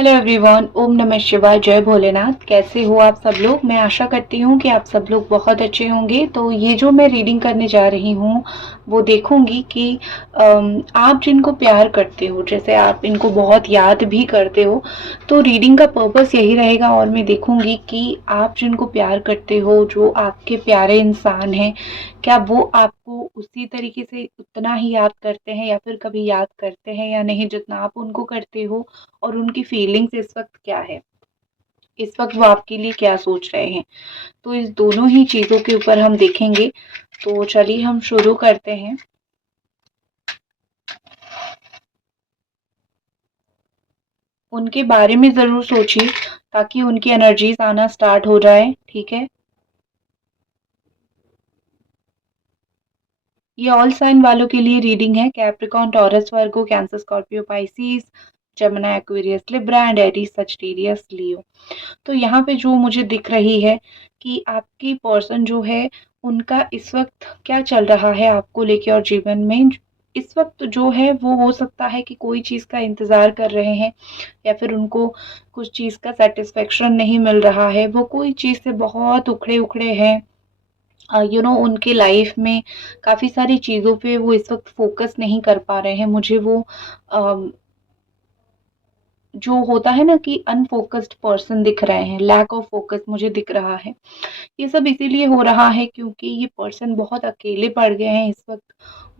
Hello everyone, ओम नमः शिवाय, जय भोलेनाथ। कैसे हो आप सब लोग? मैं आशा करती हूँ कि आप सब लोग बहुत अच्छे होंगे। तो ये जो मैं रीडिंग करने जा रही हूँ वो देखूंगी कि आप जिनको प्यार करते हो, जैसे आप इनको बहुत याद भी करते हो, तो रीडिंग का पर्पस यही रहेगा। और मैं देखूंगी कि आप जिनको प्यार करते हो, जो आपके प्यारे इंसान हैं, क्या वो आपको उसी तरीके से उतना ही याद करते हैं या फिर कभी याद करते हैं या नहीं जितना आप उनको करते हो, और उनकी फीलिंग्स इस वक्त क्या है, इस वक्त वो आपके लिए क्या सोच रहे हैं। तो इस दोनों ही चीजों के ऊपर हम देखेंगे। तो चलिए हम शुरू करते हैं। उनके बारे में जरूर सोचिए ताकि उनकी एनर्जीज आना स्टार्ट हो जाए। ठीक है, ये ऑल साइन वालों के लिए रीडिंग है। Capricorn, Taurus, Virgo, Cancer, Scorpio, Pisces, Gemini, Aquarius, Libra and Aries, Sagittarius, Leo. तो यहाँ पे जो मुझे दिख रही है कि आपकी पर्सन जो है, उनका इस वक्त क्या चल रहा है आपको लेके और जीवन में। इस वक्त जो है वो हो सकता है कि कोई चीज़ का इंतज़ार कर रहे हैं या फिर उनको कुछ चीज़ का सेटिस्फेक्शन नहीं मिल रहा है। वो कोई चीज़ से बहुत उखड़े उखड़े हैं। उनके लाइफ में काफ़ी सारी चीज़ों पे वो इस वक्त फोकस नहीं कर पा रहे हैं। मुझे वो जो होता है ना कि अनफोकस्ड पर्सन दिख रहे हैं, लैक ऑफ फोकस मुझे दिख रहा है। ये सब इसीलिए हो रहा है क्योंकि ये पर्सन बहुत अकेले पड़ गए हैं इस वक्त।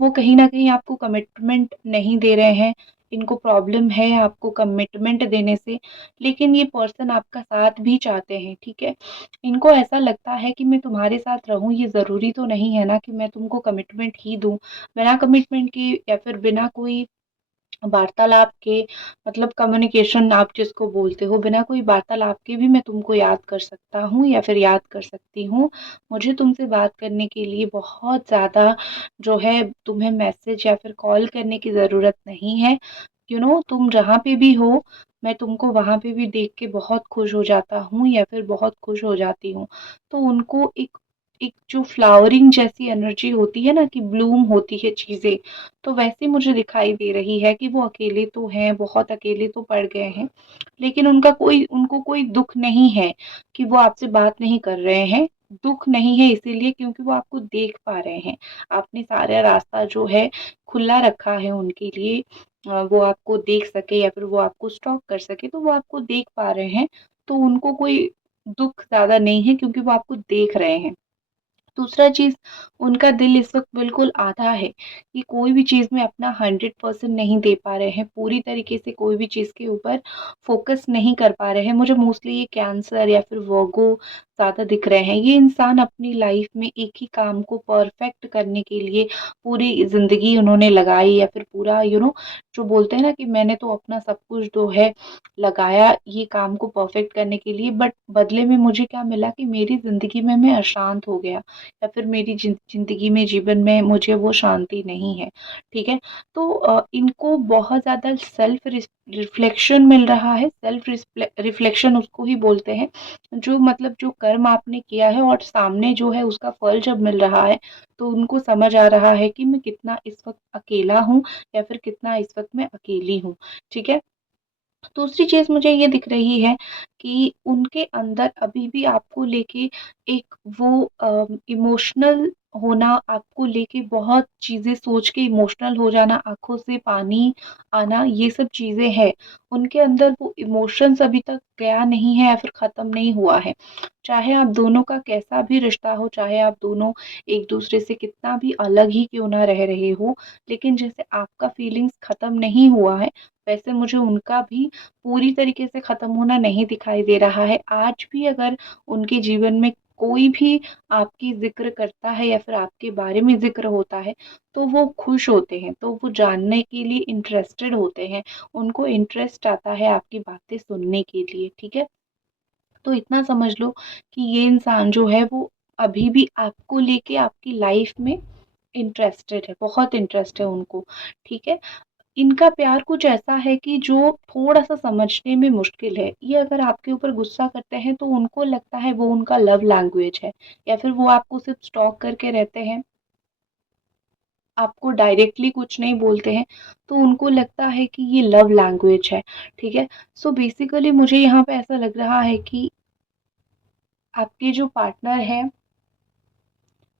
वो कहीं न कहीं आपको कमिटमेंट नहीं दे रहे हैं। इनको प्रॉब्लम है आपको कमिटमेंट देने से, लेकिन ये पर्सन आपका साथ भी चाहते हैं, ठीक है? इनको ऐसा लगता है कि मैं तुम्हारे साथ रहूँ, ये ज़रूरी तो नहीं है ना कि मैं तुमको कमिटमेंट ही दूँ। बिना कमिटमेंट के या फिर बिना कोई वार्तालाप के, मतलब कम्युनिकेशन आप जिसको बोलते हो, बिना कोई वार्तालाप के भी मैं तुमको याद कर सकता हूँ या फिर याद कर सकती हूँ। मुझे तुमसे बात करने के लिए बहुत ज़्यादा जो है तुम्हें मैसेज या फिर कॉल करने की ज़रूरत नहीं है। तुम जहाँ पे भी हो, मैं तुमको वहाँ पे भी देख के बहुत खुश हो जाता हूँ या फिर बहुत खुश हो जाती हूँ। तो उनको एक एक जो फ्लावरिंग जैसी एनर्जी होती है ना, कि ब्लूम होती है चीज़ें, तो वैसे मुझे दिखाई दे रही है कि वो अकेले तो हैं, बहुत अकेले तो पड़ गए हैं, लेकिन उनको कोई दुःख नहीं है कि वो आपसे बात नहीं कर रहे हैं। दुःख नहीं है इसीलिए क्योंकि वो आपको देख पा रहे हैं। आपने सारा रास्ता जो है खुला रखा है उनके लिए, वो आपको देख सके या फिर वो आपको स्टॉक कर सके, तो वो आपको देख पा रहे हैं। तो उनको कोई दुःख ज़्यादा नहीं है क्योंकि वो आपको देख रहे हैं। दूसरा चीज़, उनका दिल इस वक़्त बिल्कुल आधा है कि कोई भी चीज़ में अपना 100% नहीं दे पा रहे हैं, पूरी तरीके से कोई भी चीज़ के ऊपर फ़ोकस नहीं कर पा रहे हैं। मुझे मोस्टली ये कैंसर या फिर वर्गो ज़्यादा दिख रहे हैं। ये इंसान अपनी लाइफ़ में एक ही काम को परफ़ेक्ट करने के लिए पूरी ज़िंदगी उन्होंने लगाई, या फिर पूरा जो बोलते हैं ना कि मैंने तो अपना सब कुछ जो है लगाया ये काम को परफ़ेक्ट करने के लिए, बट बदले में मुझे क्या मिला कि मेरी ज़िंदगी में मैं अशांत हो गया, या फिर मेरी ज़िंदगी में, जीवन में मुझे वो शांति नहीं है, ठीक है? तो इनको बहुत ज़्यादा सेल्फ रिफ्लेक्शन मिल रहा है। सेल्फ रिफ्लेक्शन उसको ही बोलते हैं, जो मतलब जो कर्म आपने किया है और सामने जो है उसका फल जब मिल रहा है, तो उनको समझ आ रहा है कि मैं कितना इस वक़्त अकेला हूँ या फिर कितना इस वक़्त मैं अकेली हूँ, ठीक है? दूसरी चीज़ मुझे ये दिख रही है कि उनके अंदर अभी भी आपको लेके एक वो इमोशनल होना, आपको लेके बहुत चीज़ें सोच के इमोशनल हो जाना, आँखों से पानी आना, ये सब चीज़ें हैं। उनके अंदर वो इमोशंस अभी तक गया नहीं है या फिर ख़त्म नहीं हुआ है। चाहे आप दोनों का कैसा भी रिश्ता हो, चाहे आप दोनों एक-दूसरे से कितना भी अलग ही क्यों ना रह रहे हो, लेकिन जैसे आपका फीलिंग्स ख़त्म नहीं हुआ है, वैसे मुझे उनका भी पूरी तरीके से ख़त्म होना नहीं दिखाई दे रहा है। आज भी अगर उनके जीवन में कोई भी आपकी ज़िक्र करता है या फिर आपके बारे में ज़िक्र होता है, तो वो खुश होते हैं, तो वो जानने के लिए इंटरेस्टेड होते हैं। उनको इंटरेस्ट आता है आपकी बातें सुनने के लिए, ठीक है? तो इतना समझ लो कि ये इंसान जो है वो अभी भी आपको लेके आपकी लाइफ़ में इंटरेस्टेड है, बहुत इंटरेस्ट है उनको, ठीक है? इनका प्यार कुछ ऐसा है कि जो थोड़ा-सा समझने में मुश्किल है। ये अगर आपके ऊपर गुस्सा करते हैं तो उनको लगता है वो उनका लव लैंग्वेज है, या फिर वो आपको सिर्फ़ स्टॉक करके रहते हैं। आपको डायरेक्टली कुछ नहीं बोलते हैं, तो उनको लगता है कि ये लव लैंग्वेज है, ठीक है? सो बेसिकली मुझे यहाँ पे ऐसा लग रहा है कि आपके जो पार्टनर हैं,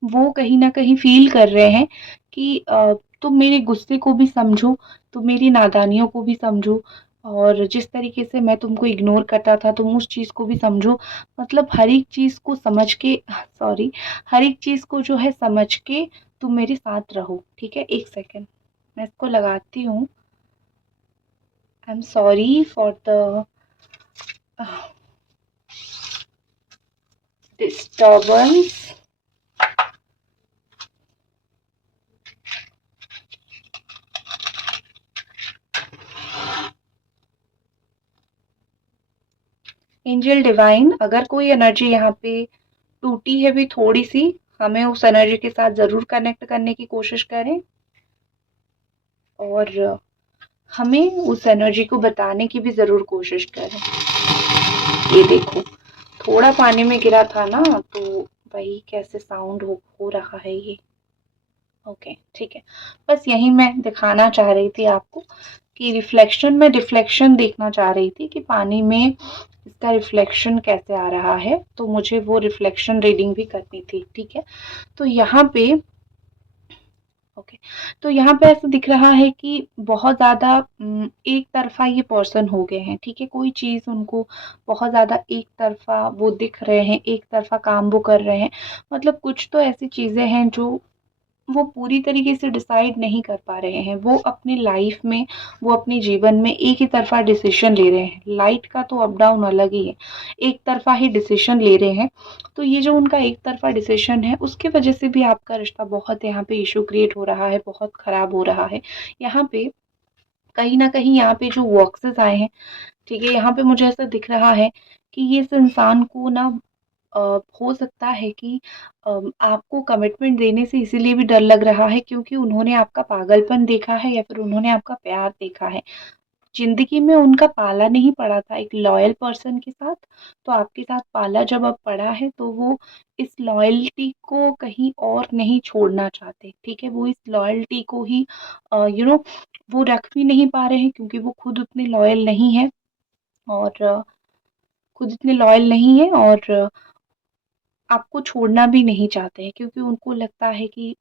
वो कहीं न कहीं फ़ील कर रहे हैं कि तुम मेरे गुस्से को भी समझो, तुम मेरी नादानियों को भी समझो और जिस तरीके से मैं तुमको इग्नोर करता था, तुम उस चीज़ को भी समझो। मतलब हर एक चीज़ को समझ के सॉरी, हर एक चीज़ को जो है समझ के तुम मेरे साथ रहो, ठीक है? 1 सेकंड, मैं इसको लगाती हूँ। I am sorry for the disturbance. Angel divine, अगर कोई एनर्जी यहाँ पे टूटी है भी थोड़ी-सी, हमें उस एनर्जी के साथ ज़रूर कनेक्ट करने की कोशिश करें और हमें उस एनर्जी को बताने की भी ज़रूर कोशिश करें। ये देखो, थोड़ा पानी में गिरा था ना, तो वही कैसे साउंड हो रहा है ये। ओके, ठीक है। बस यही मैं दिखाना चाह रही थी आपको कि रिफ्लेक्शन में रिफ्लेक्शन देखना चाह रही थी कि पानी में इसका रिफ्लेक्शन कैसे आ रहा है, तो मुझे वो रिफ्लेक्शन रीडिंग भी करनी थी, ठीक है? तो यहाँ पे ओके, तो यहाँ पे ऐसा दिख रहा है कि बहुत ज़्यादा एक तरफ़ा ये पर्सन हो गए हैं, ठीक है? कोई चीज़ उनको बहुत ज़्यादा एक तरफ़ा वो दिख रहे हैं, एक तरफ़ा काम वो कर रहे हैं। मतलब कुछ तो ऐसी चीज़ें हैं जो वो पूरी तरीके से डिसाइड नहीं कर पा रहे हैं। वो अपनी लाइफ में, वो अपने जीवन में एक ही तरफ़ा डिसीज़न ले रहे हैं। लाइट का तो अप डाउन अलग ही है। एक तरफ़ा ही डिसीज़न ले रहे हैं। तो ये जो उनका एक तरफ़ा डिसीज़न है, उसकी वज़ह से भी आपका रिश्ता बहुत यहाँ पे इश्यू क्रिएट हो रहा है, बहुत ख़राब हो रहा है। यहाँ पे कहीं न कहीं यहाँ पे जो बॉक्सेस आए हैं, ठीक है? यहाँ पे मुझे ऐसा दिख रहा है कि ये इस इंसान को ना अ, हो सकता है कि आपको कमिटमेंट देने से इसीलिए भी डर लग रहा है क्योंकि उन्होंने आपका पागलपन देखा है या फिर उन्होंने आपका प्यार देखा है। ज़िंदगी में उनका पाला नहीं पड़ा था एक लॉयल पर्सन के साथ, तो आपके साथ पाला जब अब पड़ा है तो वो इस लॉयल्टी को कहीं और नहीं छोड़ना चाहते, ठीक है? वो इस लॉयल्टी को ही वो रख भी नहीं पा रहे हैं क्योंकि वो खुद उतने लॉयल नहीं हैं और खुद इतने लॉयल नहीं हैं और आपको छोड़ना भी नहीं चाहते हैं क्योंकि उनको लगता है कि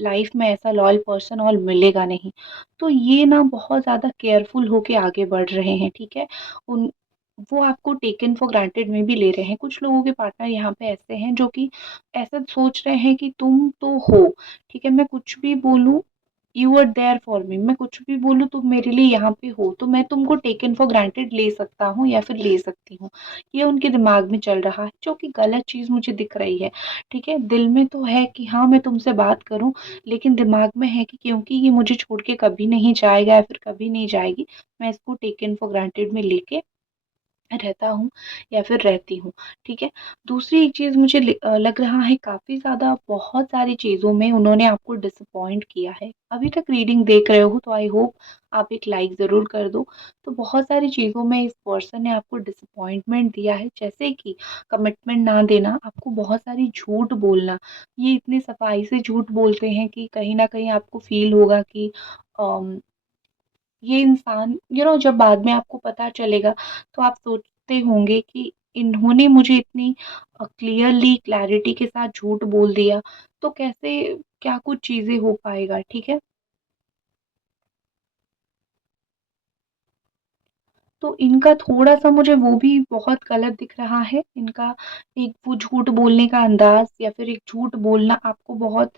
लाइफ में ऐसा लॉयल पर्सन और मिलेगा नहीं। तो ये ना बहुत ज़्यादा केयरफुल होके आगे बढ़ रहे हैं, ठीक है? उन वो आपको टेकन फॉर ग्रांटेड में भी ले रहे हैं। कुछ लोगों के पार्टनर यहाँ पे ऐसे हैं जो कि ऐसा सोच रहे हैं कि तुम तो हो, ठीक है? मैं कुछ भी बोलूँ, you are there for me, मैं कुछ भी बोलूँ तुम मेरे लिए यहाँ पे हो, तो मैं तुमको टेकन फॉर ग्रांटेड ले सकता हूँ या फिर ले सकती हूँ। ये उनके दिमाग में चल रहा है, जो कि गलत चीज़ मुझे दिख रही है, ठीक है? दिल में तो है कि हाँ, मैं तुमसे बात करूँ, लेकिन दिमाग में है कि क्योंकि ये मुझे छोड़ के कभी नहीं जाएगा या फिर कभी नहीं जाएगी, मैं इसको टेकन फॉर ग्रांटेड में लेके रहता हूँ या फिर रहती हूँ, ठीक है? दूसरी एक चीज़ मुझे लग रहा है काफ़ी ज़्यादा बहुत सारी चीज़ों में उन्होंने आपको डिसअपॉइंट किया है। अभी तक रीडिंग देख रहे हो तो आई होप आप एक लाइक ज़रूर कर दो। तो बहुत सारी चीज़ों में इस पर्सन ने आपको डिसअपॉइंटमेंट दिया है, जैसे कि कमिटमेंट ना देना, आपको बहुत सारी झूठ बोलना। ये इतनी सफाई से झूठ बोलते हैं कि कहीं न कहीं आपको फ़ील होगा कि अम ये इंसान जब बाद में आपको पता चलेगा तो आप सोचते होंगे कि इन्होंने मुझे इतनी क्लियरली क्लैरिटी के साथ झूठ बोल दिया, तो कैसे क्या कुछ चीज़ें हो पाएगा, ठीक है? तो इनका थोड़ा-सा मुझे वो भी बहुत गलत दिख रहा है। इनका एक वो झूठ बोलने का अंदाज़ या फिर एक झूठ बोलना आपको बहुत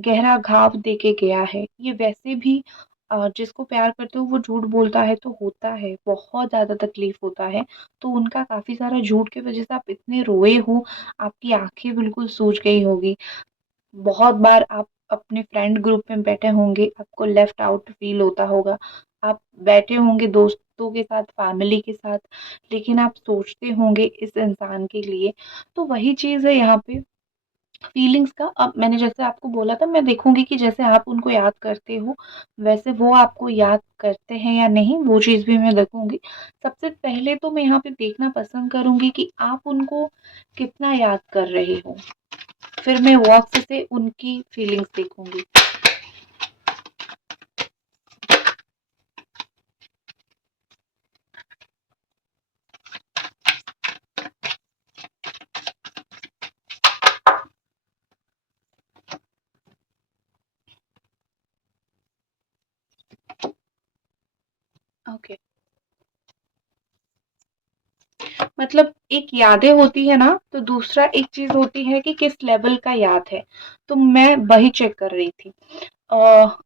गहरा घाव देके गया है। ये वैसे भी जिसको प्यार करते हो वो झूठ बोलता है तो होता है, बहुत ज़्यादा तकलीफ़ होता है। तो उनका काफ़ी सारा झूठ की वज़ह से आप इतने रोए हो, आपकी आँखें बिल्कुल सूज गई होगी। बहुत बार आप अपने फ्रेंड ग्रुप में बैठे होंगे, आपको लेफ्ट आउट फ़ील होता होगा। आप बैठे होंगे दोस्तों के साथ, फैमिली के साथ, लेकिन आप सोचते होंगे इस इंसान के लिए। तो वही चीज़ है यहाँ पे फीलिंग्स का। अब मैंने जैसे आपको बोला था मैं देखूँगी कि जैसे आप उनको याद करते हो, वैसे वो आपको याद करते हैं या नहीं, वो चीज़ भी मैं देखूँगी। सबसे पहले तो मैं यहाँ पे देखना पसंद करूँगी कि आप उनको कितना याद कर रहे हो। फिर मैं वर्ड्स से उनकी फीलिंग्स देखूँगी। मतलब एक यादें होती है ना, तो दूसरा एक चीज़ होती है कि किस लेवल का याद है, तो मैं वही चेक कर रही थी। अ,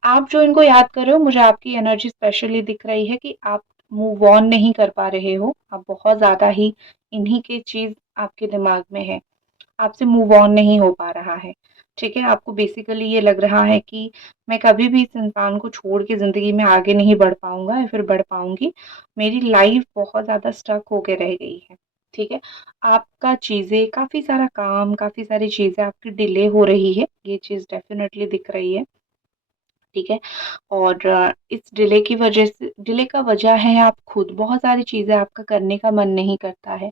आप जो इनको याद कर रहे हो, मुझे आपकी एनर्जी स्पेशली दिख रही है कि आप मूव ऑन नहीं कर पा रहे हो, आप बहुत ज़्यादा ही इन्हीं की चीज़ आपके दिमाग में है, आपसे मूव ऑन नहीं हो पा रहा है, ठीक है? आपको बेसिकली ये लग रहा है कि मैं कभी भी इस इंसान को छोड़ के ज़िंदगी में आगे नहीं बढ़ पाऊँगा या फिर बढ़ पाऊँगी, मेरी लाइफ़ बहुत ज़्यादा स्टक होके रह गई है, ठीक है? आपका चीज़ें काफ़ी सारा काम, काफ़ी सारी चीज़ें आपकी डिले हो रही है, ये चीज़ डेफ़िनेटली दिख रही है, ठीक है? और इस डिले की वजह से डिले का वजह है आप खुद, बहुत सारी चीज़ें आपका करने का मन नहीं करता है।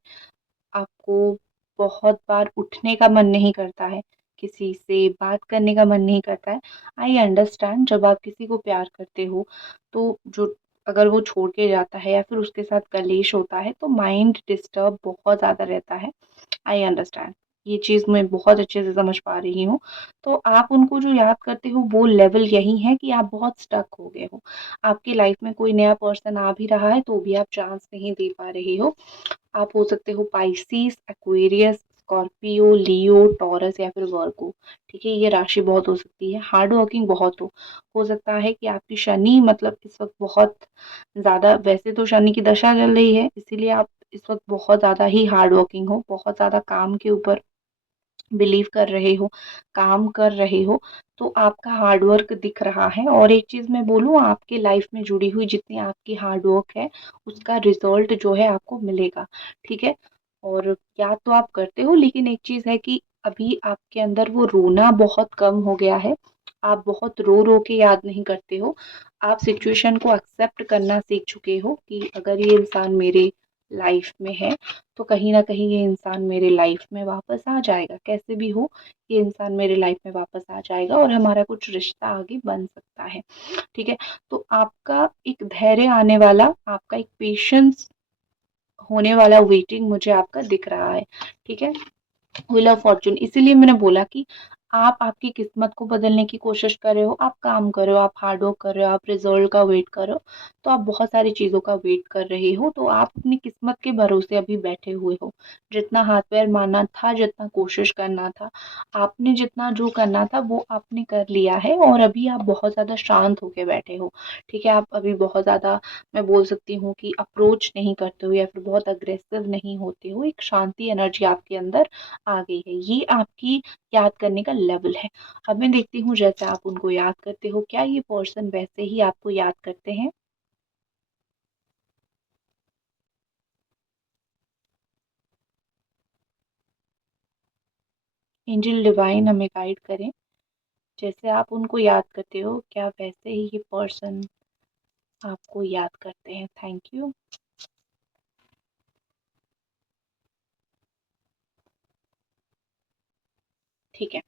आपको बहुत बार उठने का मन नहीं करता है, किसी से बात करने का मन नहीं करता है। आई अंडरस्टैंड जब आप किसी को प्यार करते हो, तो जो अगर वो छोड़ के जाता है या फिर उसके साथ कलेश होता है, तो माइंड डिस्टर्ब बहुत ज़्यादा रहता है। आई अंडरस्टैंड, ये चीज़ मैं बहुत अच्छे से समझ पा रही हूँ। तो आप उनको जो याद करते हो वो लेवल यही है कि आप बहुत स्टक हो गए हो। आपकी लाइफ में कोई नया पर्सन आ भी रहा है तो भी आप चांस नहीं दे पा रहे हो। आप हो सकते हो पाइसेस, एक्वेरियस, स्कॉर्पियो, लियो, टॉरस या फिर वर्गो, ठीक है? ये राशि बहुत हो सकती है, हार्ड वर्किंग बहुत हो सकता है कि आपकी शनि मतलब इस वक़्त बहुत ज़्यादा, वैसे तो शनि की दशा चल रही है, इसीलिए आप इस वक़्त बहुत ज़्यादा ही हार्ड वर्किंग हो, बहुत ज़्यादा काम के ऊपर बिलीव कर रहे हो, काम कर रहे हो, तो आपका हार्ड वर्क दिख रहा है। और एक चीज़ मैं बोलूँ, आपकी लाइफ में जुड़ी हुई जितनी आपकी हार्ड वर्क है, उसका रिज़ल्ट जो है आपको मिलेगा, ठीक है? और याद तो आप करते हो, लेकिन एक चीज़ है कि अभी आपके अंदर वो रोना बहुत कम हो गया है। आप बहुत रो-रो के याद नहीं करते हो। आप सिचुएशन को एक्सेप्ट करना सीख चुके हो कि अगर ये इंसान मेरे लाइफ में है, तो कहीं न कहीं ये इंसान मेरे लाइफ में वापस आ जाएगा। कैसे भी हो, ये इंसान मेरे लाइफ में वापस आ जाएगा और हमारा कुछ रिश्ता आगे बन सकता है, ठीक है? तो आपका एक धैर्य आने वाला, आपका एक पेशेंस होने वाला वेटिंग मुझे आपका दिख रहा है, ठीक है? व्हील ऑफ फॉर्च्यून, इसीलिए मैंने बोला कि आप आपकी किस्मत को बदलने की कोशिश कर रहे हो, आप काम कर रहे हो, आप हार्ड वर्क कर रहे हो, आप रिजल्ट का वेट कर रहे हो, तो आप बहुत सारी चीज़ों का वेट कर रहे हो, तो आप अपनी किस्मत के भरोसे अभी बैठे हुए हो। जितना हाथ पैर मारना था, जितना कोशिश करना था, आपने जितना जो करना था वो आपने कर लिया है और अभी आप बहुत ज़्यादा शांत होके बैठे हो, ठीक है? आप अभी बहुत ज़्यादा, मैं बोल सकती हूँ कि अप्रोच नहीं करते हो या फिर बहुत अग्रेसिव नहीं होते हो, एक शांति एनर्जी आपके अंदर आ गई है। ये आपकी याद करने का लेवल है। अब मैं देखती हूँ जैसे आप उनको याद करते हो, क्या ये पर्सन वैसे ही आपको याद करते हैं? एंजल डिवाइन हमें गाइड करें। जैसे आप उनको याद करते हो, क्या वैसे ही ये पर्सन आपको याद करते हैं? Thank you. ठीक है।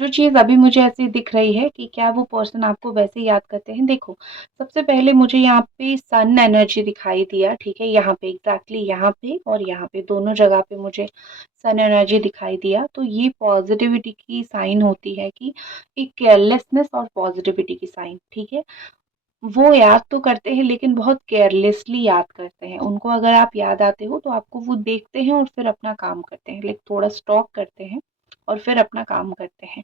जो चीज़ अभी मुझे ऐसी दिख रही है कि क्या वो पर्सन आपको वैसे याद करते हैं? देखो, सबसे पहले मुझे यहाँ पे सन एनर्जी दिखाई दिया, ठीक है? यहाँ पे एग्ज़ैक्टली यहाँ पे और यहाँ पे दोनों जगह पे मुझे सन एनर्जी दिखाई दिया। तो ये पॉज़िटिविटी की साइन होती है कि एक केयरलेसनेस और पॉज़िटिविटी की साइन, ठीक है? वो याद तो करते हैं लेकिन बहुत केयरलेसली याद करते हैं। उनको अगर आप याद आते हो तो आपको वो देखते हैं और फिर अपना काम करते हैं। लाइक थोड़ा स्टॉक करते हैं और फिर अपना काम करते हैं।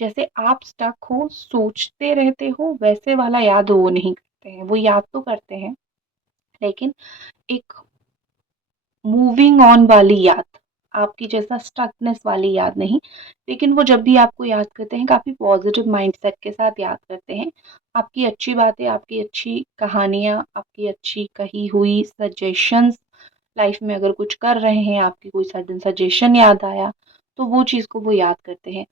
जैसे आप स्टक हो, सोचते रहते हो, वैसे वाला याद वो नहीं करते हैं। वो याद तो करते हैं, लेकिन एक मूविंग ऑन वाली याद, आपकी जैसा स्टकनेस वाली याद नहीं। लेकिन वो जब भी आपको याद करते हैं, काफ़ी पॉज़िटिव माइंडसेट के साथ याद करते हैं। आपकी अच्छी बातें, आपकी अच्छी कहानियाँ, आपकी अच्छी कही हुई सजेशंस, लाइफ़ में अगर कुछ कर रहे हैं, आपकी कोई सडन सजेशन याद आया, तो वो चीज़ को वो याद करते हैं।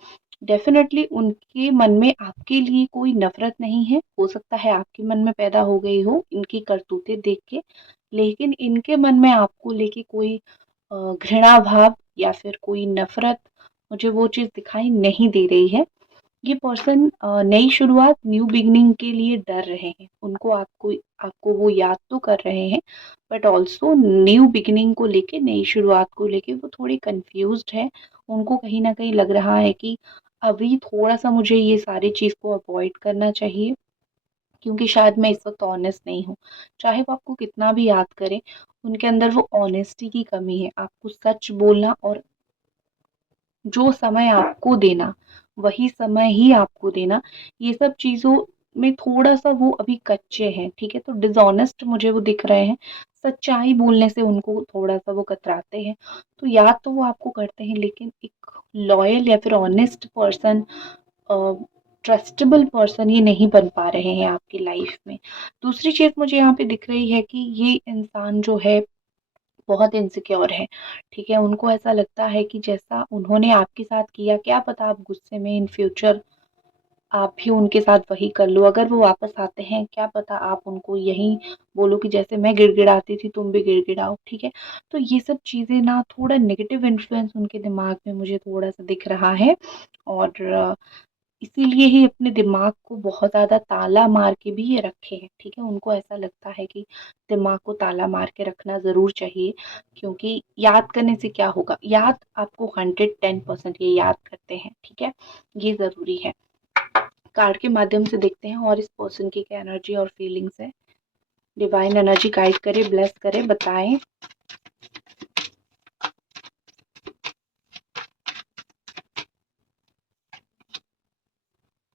डेफ़िनेटली उनके मन में आपके लिए कोई नफ़रत नहीं है, हो सकता है आपके मन में पैदा हो गई हो इनकी करतूतें देख के, लेकिन इनके मन में आपको लेके कोई घृणा भाव या फिर कोई नफ़रत मुझे वो चीज़ दिखाई नहीं दे रही है। ये पर्सन नई शुरुआत, न्यू बिगिनिंग के लिए डर रहे हैं। उनको आपको आपको वो याद तो कर रहे हैं, बट ऑल्सो न्यू बिगिनिंग को लेके, नई शुरुआत को लेके वो थोड़ी कन्फ्यूज़्ड है। उनको कहीं न कहीं लग रहा है कि अभी थोड़ा-सा मुझे ये सारी चीज़ को अवॉइड करना चाहिए। क्योंकि शायद मैं इस वक़्त ऑनेस्ट नहीं हूँ। चाहे वो आपको कितना भी याद करें, उनके अंदर वो ऑनेस्टी की कमी है। आपको सच बोलना और जो समय आपको देना, वही समय ही आपको देना, ये सब चीज़ों में थोड़ा-सा वो अभी कच्चे हैं, ठीक है? तो डिसऑनेस्ट मुझे वो दिख रहे हैं, सच्चाई बोलने से उनको थोड़ा-सा वो कतराते हैं। तो याद तो वो आपको करते हैं, लेकिन एक लॉयल या फिर ऑनेस्ट पर्सन, अ, ट्रस्टेबल पर्सन ये नहीं बन पा रहे हैं आपकी लाइफ में। दूसरी चीज़ मुझे यहाँ पे दिख रही है कि ये इंसान जो है बहुत इनसिक्योर है, ठीक है? उनको ऐसा लगता है कि जैसा उन्होंने आपके साथ किया, क्या पता आप गुस्से में इन फ्यूचर आप भी उनके साथ वही कर लो। अगर वो वापस आते हैं, क्या पता आप उनको यही बोलो कि जैसे मैं गिड़गिड़ाती थी, तुम भी गिड़गिड़ाओ, ठीक है? तो ये सब चीज़ें ना थोड़ा नेगेटिव इन्फ्लुएंस उनके दिमाग में मुझे थोड़ा-सा दिख रहा है, और इसीलिए ही अपने दिमाग को बहुत ज़्यादा ताला मार के भी ये रखे हैं, ठीक है? उनको ऐसा लगता है कि दिमाग को ताला मार के रखना ज़रूर चाहिए, क्योंकि याद करने से क्या होगा? याद आपको 110% ये याद करते हैं, ठीक है? ये ज़रूरी है। कार्ड के माध्यम से देखते हैं और इस पर्सन की क्या एनर्जी और फीलिंग्स है। डिवाइन एनर्जी गाइड करे, ब्लेस करे, बताएँ।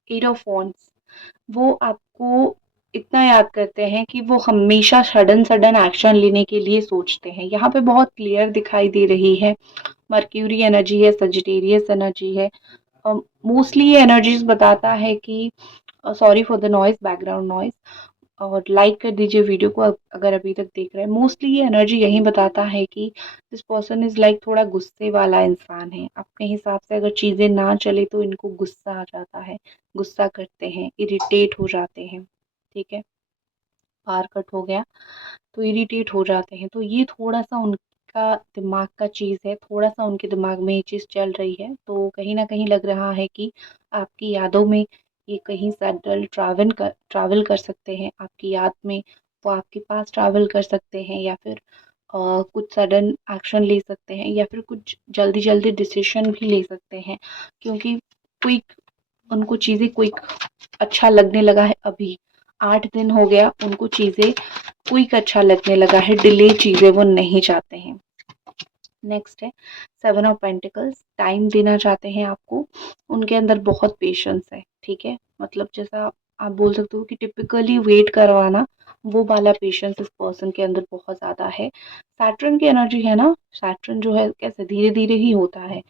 एट ऑफ वांड्स, वो आपको इतना याद करते हैं कि वो हमेशा सडन एक्शन लेने के लिए सोचते हैं। यहाँ पे बहुत क्लियर दिखाई दे रही है, मर्क्यूरी एनर्जी है, सजिटेरियस एनर्जी है। मोस्टली ये एनर्जीज बताता है कि sorry for the noise, background noise, और लाइक कर दीजिए वीडियो को अगर अभी तक देख रहे हैं। मोस्टली ये एनर्जी यही बताता है कि दिस पर्सन इज़ लाइक थोड़ा गुस्से वाला इंसान है। अपने हिसाब से अगर चीज़ें ना चले तो इनको गुस्सा आ जाता है, गुस्सा करते हैं, इरिटेट हो जाते हैं, ठीक है? पार कट हो गया, तो इरिटेट हो जाते हैं। तो ये थोड़ा-सा उनका दिमाग का चीज़ है, थोड़ा-सा उनके दिमाग में ये चीज़ चल रही है। तो कहीं न कहीं लग रहा है कि आपकी यादों में ये कहीं सडन ट्रैवल कर सकते हैं। आपकी याद में वो आपके पास ट्रैवल कर सकते हैं, या फिर कुछ सडन एक्शन ले सकते हैं, या फिर कुछ जल्दी-जल्दी डिसीज़न भी ले सकते हैं। क्योंकि क्विक उनको चीज़ें क्विक अच्छा लगने लगा है अभी। 8 दिन हो गया, उनको चीज़ें क्विक अच्छा लगने लगा है, डिले चीज़ें वो नहीं चाहते हैं। नेक्स्ट है 7 ऑफ पेंटिकल्स, टाइम देना चाहते हैं आपको। उनके अंदर बहुत पेशेंस है, ठीक है? मतलब जैसा आप बोल सकते हो कि टिपिकली वेट करवाना, वो वाला पेशेंस इस पर्सन के अंदर बहुत ज़्यादा है। सैटर्न की एनर्जी है ना, सैटर्न जो है कैसे धीरे-धीरे ही होता है।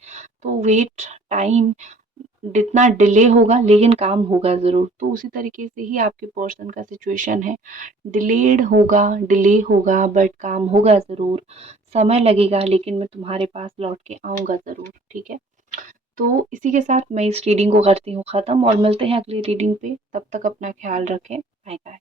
तो वेट, टाइम, जितना डिले होगा लेकिन काम होगा ज़रूर। तो उसी तरीके से ही आपके पर्सन का सिचुएशन है। डिलेड होगा, डिले होगा, बट काम होगा ज़रूर। समय लगेगा लेकिन मैं तुम्हारे पास लौट के आऊँगा ज़रूर, ठीक है? तो इसी के साथ मैं इस रीडिंग को करती हूँ ख़त्म, और मिलते हैं अगली रीडिंग पे। तब तक अपना ख़्याल रखें। Bye bye.